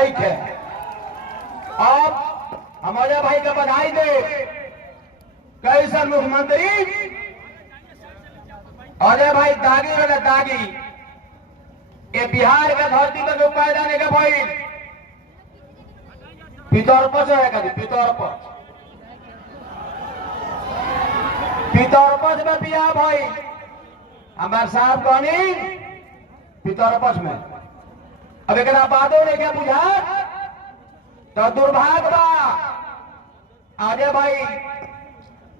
नहीं है। अब हमारे भाई का बधाई दे कैसा मुख्यमंत्री अजय भाई दागी वाला दागी ये बिहार का धरती में जो पैदा नहीं का भाई पितरपच है कभी पितरपच में बिया भाई हमारे साहब कहनी पितरपच में। अब एक बातों ने क्या बुझा तो दुर्भाग्य बा आगे भाई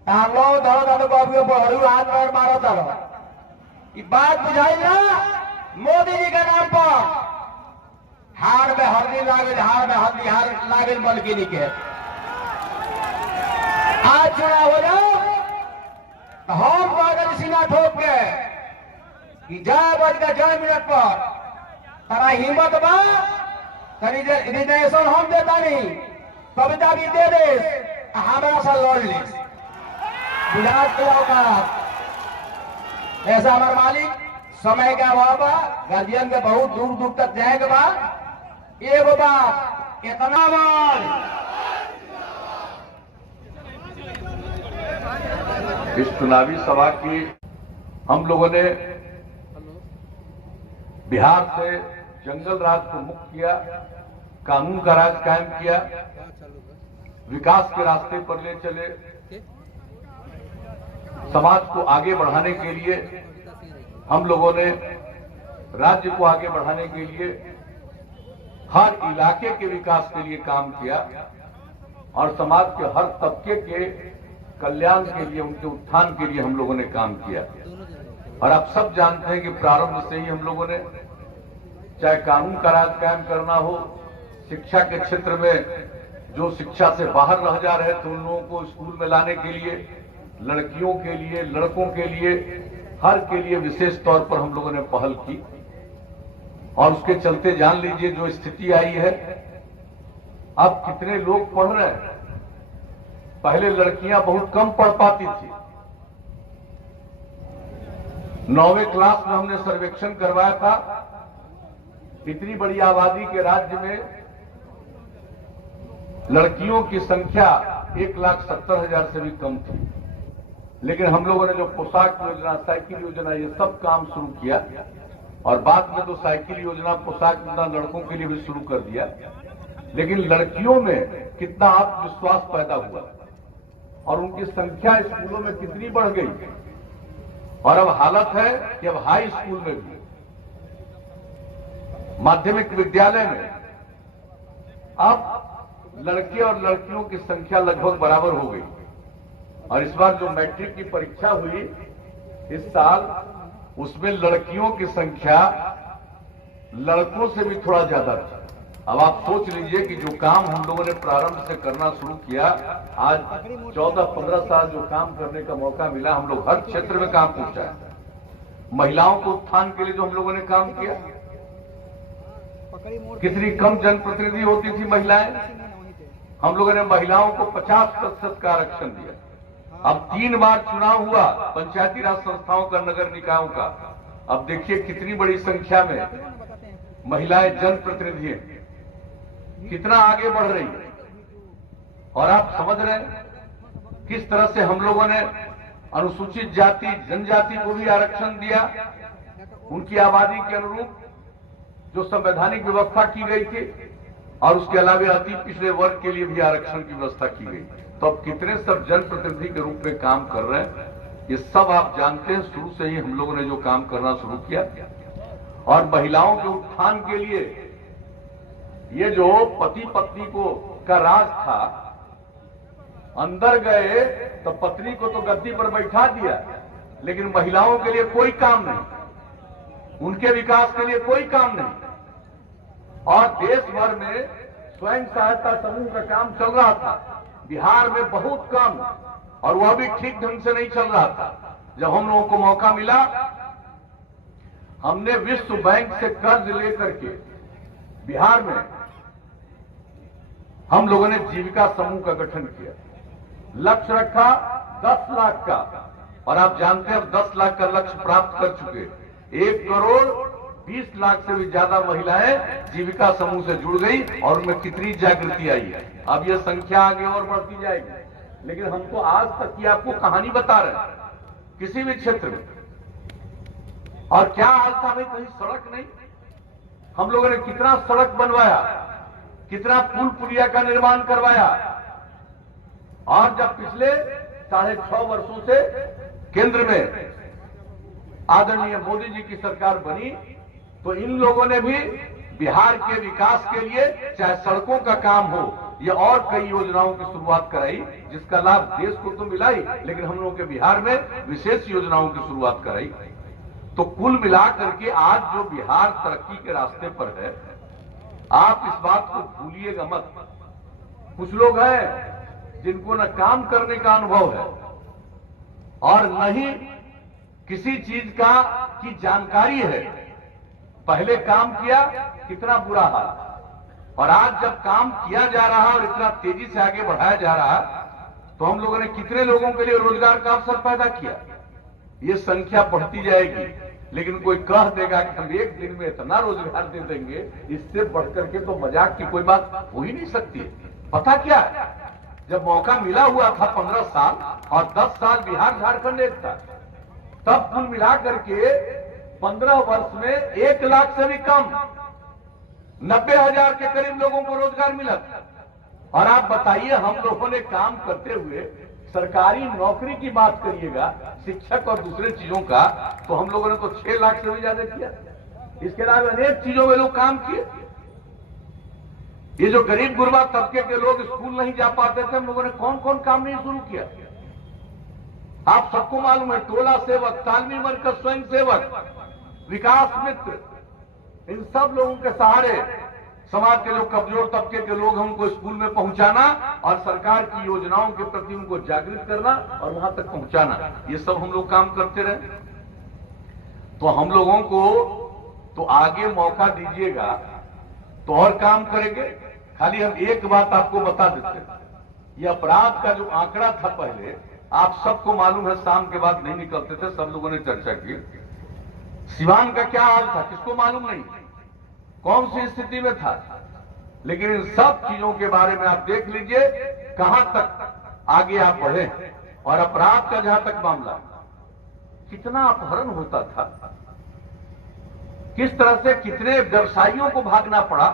हम लोग धरो धरो बाबू बहरू हाथ पैर मारो धरो ये बात बुझाई ना मोदी जी के नाम पर हार में हल्दी लागल हार में हल्दी हार लागल बल्कि के आज चुनाव हो जाओ तो हम बादल सीना ठोक के कि जय बज के जय मिनट पर तारा हिम्मत बा रिजर्वेशन हम देता नहीं कविता भी दे दे हमारा सा लड़ ले गुजरात के औकात ऐसा हमारे मालिक समय का अभाव गार्जियन के बहुत दूर दूर तक जाएगा बा एगो बात इतना बार इस चुनावी सभा की हम लोगों ने बिहार से जंगल राज को मुक्त किया, कानून का राज कायम किया, विकास के रास्ते पर ले चले, समाज को आगे बढ़ाने के लिए हम लोगों ने राज्य को आगे बढ़ाने के लिए हर इलाके के विकास के लिए काम किया और समाज के हर तबके के कल्याण के लिए उनके उत्थान के लिए हम लोगों ने काम किया। और आप सब जानते हैं कि प्रारंभ से ही हम लोगों ने चाहे कानून का राज कायम करना हो, शिक्षा के क्षेत्र में जो शिक्षा से बाहर रह जा रहे थे उन लोगों को स्कूल में लाने के लिए, लड़कियों के लिए, लड़कों के लिए, हर के लिए विशेष तौर पर हम लोगों ने पहल की। और उसके चलते जान लीजिए जो स्थिति आई है, अब कितने लोग पढ़ रहे हैं। पहले लड़कियां बहुत कम पढ़ पाती थी। 9वीं क्लास में हमने सर्वेक्षण करवाया था, इतनी बड़ी आबादी के राज्य में लड़कियों की संख्या 1,70,000 से भी कम थी। लेकिन हम लोगों ने जो पोशाक योजना, साइकिल योजना, ये सब काम शुरू किया और बाद में तो साइकिल योजना, पोशाक योजना लड़कों के लिए भी शुरू कर दिया। लेकिन लड़कियों में कितना आत्मविश्वास पैदा हुआ और उनकी संख्या स्कूलों में कितनी बढ़ गई। और अब हालत है कि अब हाई स्कूल में भी, माध्यमिक विद्यालय में अब लड़के और लड़कियों की संख्या लगभग बराबर हो गई। और इस बार जो मैट्रिक की परीक्षा हुई इस साल, उसमें लड़कियों की संख्या लड़कों से भी थोड़ा ज्यादा थी। अब आप सोच लीजिए कि जो काम हम लोगों ने प्रारंभ से करना शुरू किया, आज 14-15 साल जो काम करने का मौका मिला, हम लोग हर क्षेत्र में काम पहुंचाए। महिलाओं को उत्थान के लिए जो हम लोगों ने काम किया, कितनी कम जनप्रतिनिधि होती थी महिलाएं, हम लोगों ने महिलाओं को 50% का आरक्षण दिया। अब 3 बार चुनाव हुआ पंचायती राज संस्थाओं का, नगर निकायों का। अब देखिए कितनी बड़ी संख्या में महिलाएं जनप्रतिनिधि हैं, कितना आगे बढ़ रही है। और आप समझ रहे हैं किस तरह से हम लोगों ने अनुसूचित जाति, जनजाति को भी आरक्षण दिया, उनकी आबादी के अनुरूप जो संवैधानिक व्यवस्था की गई थी। और उसके अलावा अति पिछड़े वर्ग के लिए भी आरक्षण की व्यवस्था की गई। तो अब कितने सब जनप्रतिनिधि के रूप में काम कर रहे हैं, ये सब आप जानते हैं। शुरू से ही हम लोगों ने जो काम करना शुरू किया और महिलाओं के उत्थान के लिए ये जो पति पत्नी को का राज था, अंदर गए तो पत्नी को तो गद्दी पर बैठा दिया, लेकिन महिलाओं के लिए कोई काम नहीं, उनके विकास के लिए कोई काम नहीं। और देश भर में स्वयं सहायता समूह का काम चल रहा था, बिहार में बहुत कम, और वह भी ठीक ढंग से नहीं चल रहा था। जब हम लोगों को मौका मिला, हमने विश्व बैंक से कर्ज लेकर के बिहार में हम लोगों ने जीविका समूह का गठन किया। लक्ष्य रखा 10 लाख का, और आप जानते हैं अब 10 लाख का लक्ष्य प्राप्त कर चुके। 1 करोड़ 20 लाख से भी ज्यादा महिलाएं जीविका समूह से जुड़ गई और उनमें कितनी जागृति आई है। अब यह संख्या आगे और बढ़ती जाएगी, लेकिन हम तो आज तक की आपको कहानी बता रहे हैं किसी भी क्षेत्र में। और क्या हाल था भाई, कहीं सड़क नहीं। हम लोगों ने कितना सड़क बनवाया, कितना पुल पुलिया का निर्माण करवाया। और जब पिछले 6.5 वर्षों से केंद्र में आदरणीय मोदी जी की सरकार बनी, तो इन लोगों ने भी बिहार के विकास के लिए चाहे सड़कों का काम हो या और कई योजनाओं की शुरुआत कराई, जिसका लाभ देश को तो मिला ही, लेकिन हम लोगों के बिहार में विशेष योजनाओं की शुरुआत कराई। तो कुल मिलाकर के आज जो बिहार तरक्की के रास्ते पर है, आप इस बात को भूलिएगा मत। कुछ लोग हैं जिनको न काम करने का अनुभव है और न ही किसी चीज की जानकारी है। पहले काम किया, कितना बुरा हाल, और आज जब काम किया जा रहा है और इतना तेजी से आगे बढ़ाया जा रहा है, तो हम लोगों ने कितने लोगों के लिए रोजगार का अवसर पैदा किया। ये संख्या बढ़ती जाएगी, लेकिन कोई कह देगा कि हम एक दिन में इतना रोजगार दे देंगे, इससे बढ़कर के तो मजाक की कोई बात हो ही नहीं सकती। पता क्या है, जब मौका मिला हुआ था 15 साल और 10 साल बिहार झारखंड एक था, तब कुल मिलाकर के 15 वर्ष में 1 लाख से भी कम 90,000 के करीब लोगों को रोजगार मिला। और आप बताइए, हम लोगों ने काम करते हुए सरकारी नौकरी की बात करिएगा, शिक्षक और दूसरे चीजों का, तो हम लोगों ने तो 6 लाख से भी ज्यादा किया। इसके अलावा अनेक चीजों में लोग काम किए। ये जो गरीब गुरबा तबके के लोग स्कूल नहीं जा पाते थे, हम लोगों ने कौन कौन काम नहीं शुरू किया। आप सबको मालूम है, टोला सेवक, तालमी मरकज स्वयं सेवक, विकास मित्र, इन सब लोगों के सहारे समाज के जो कमजोर तबके के लोग हैं उनको स्कूल में पहुंचाना और सरकार की योजनाओं के प्रति उनको जागृत करना और वहां तक पहुंचाना, ये सब हम लोग काम करते रहे। तो हम लोगों को तो आगे मौका दीजिएगा तो और काम करेंगे। खाली हम एक बात आपको बता देते हैं, ये अपराध का जो आंकड़ा था पहले, आप सबको मालूम है, शाम के बाद नहीं निकलते थे, सब लोगों ने चर्चा की। सिवान का क्या हाल था किसको मालूम नहीं, कौन सी स्थिति में था। लेकिन इन सब चीजों के बारे में आप देख लीजिए कहां तक आगे आप बढ़े। और अपराध का जहां तक मामला, कितना अपहरण होता था, किस तरह से कितने व्यवसायियों को भागना पड़ा,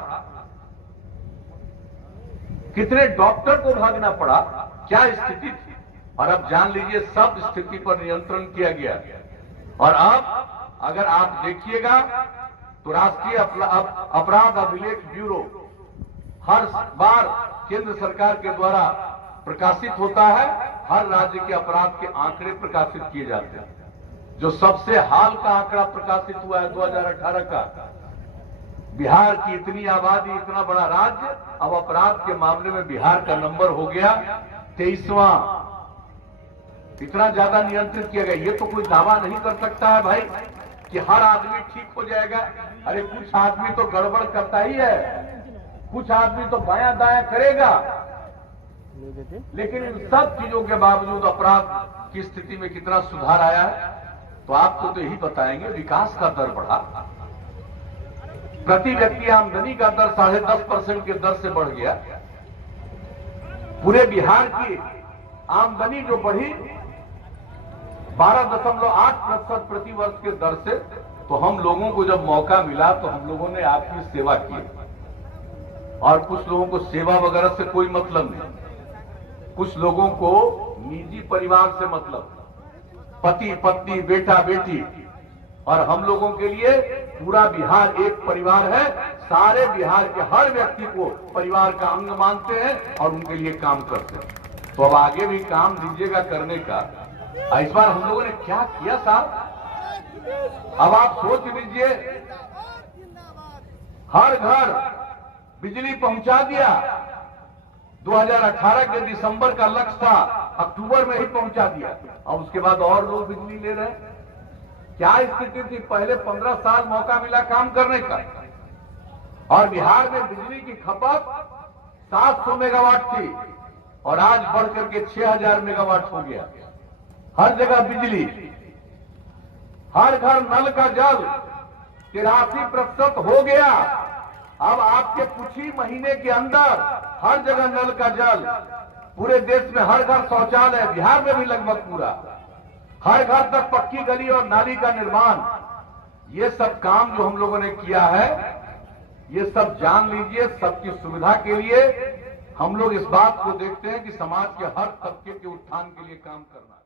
कितने डॉक्टर को भागना पड़ा, क्या स्थिति थी। और अब जान लीजिए सब स्थिति पर नियंत्रण किया गया। और अब अगर आप देखिएगा तो राष्ट्रीय अपराध अभिलेख ब्यूरो हर बार केंद्र सरकार के द्वारा प्रकाशित होता है। हर राज्य के अपराध के आंकड़े प्रकाशित किए जाते हैं। जो सबसे हाल का आंकड़ा प्रकाशित हुआ है 2018 का, बिहार की इतनी आबादी, इतना बड़ा राज्य, अब अपराध के मामले में बिहार का नंबर हो गया 23वां। इतना ज्यादा नियंत्रित किया गया। ये तो कोई दावा नहीं कर सकता है भाई कि हर आदमी ठीक हो जाएगा। अरे कुछ आदमी तो गड़बड़ करता ही है, कुछ आदमी तो बायां दायां करेगा, लेकिन इन सब चीजों के बावजूद अपराध की स्थिति में कितना सुधार आया है, तो आपको तो यही बताएंगे। विकास का दर बढ़ा, प्रति व्यक्ति आमदनी का दर 10.5% के दर से बढ़ गया। पूरे बिहार की आमदनी जो बढ़ी 12.8% प्रति वर्ष के दर से। तो हम लोगों को जब मौका मिला तो हम लोगों ने आपकी सेवा की। और कुछ लोगों को सेवा वगैरह से कोई मतलब नहीं, कुछ लोगों को निजी परिवार से मतलब, पति पत्नी बेटा बेटी। और हम लोगों के लिए पूरा बिहार एक परिवार है। सारे बिहार के हर व्यक्ति को परिवार का अंग मानते हैं और उनके लिए काम करते हैं। तो अब आगे भी काम दीजिएगा करने का। इस बार हम लोगों ने क्या किया साहब, अब आप सोच लीजिए, हर घर बिजली पहुंचा दिया। 2018 के दिसंबर का लक्ष्य था, अक्टूबर में ही पहुंचा दिया। और उसके बाद और लोग बिजली ले रहे हैं। क्या स्थिति थी, पहले 15 साल मौका मिला काम करने का, और बिहार में बिजली की खपत 700 मेगावाट थी और आज बढ़ करके 6000 मेगावाट हो गया। हर जगह बिजली, हर घर नल का जल, 83% हो गया। अब आपके कुछ ही महीने के अंदर हर जगह नल का जल, पूरे देश में हर घर शौचालय, बिहार में भी लगभग पूरा, हर घर तक पक्की गली और नाली का निर्माण, ये सब काम जो हम लोगों ने किया है, ये सब जान लीजिए सबकी सुविधा के लिए हम लोग इस बात को देखते हैं कि समाज के हर तबके के उत्थान के लिए काम करना।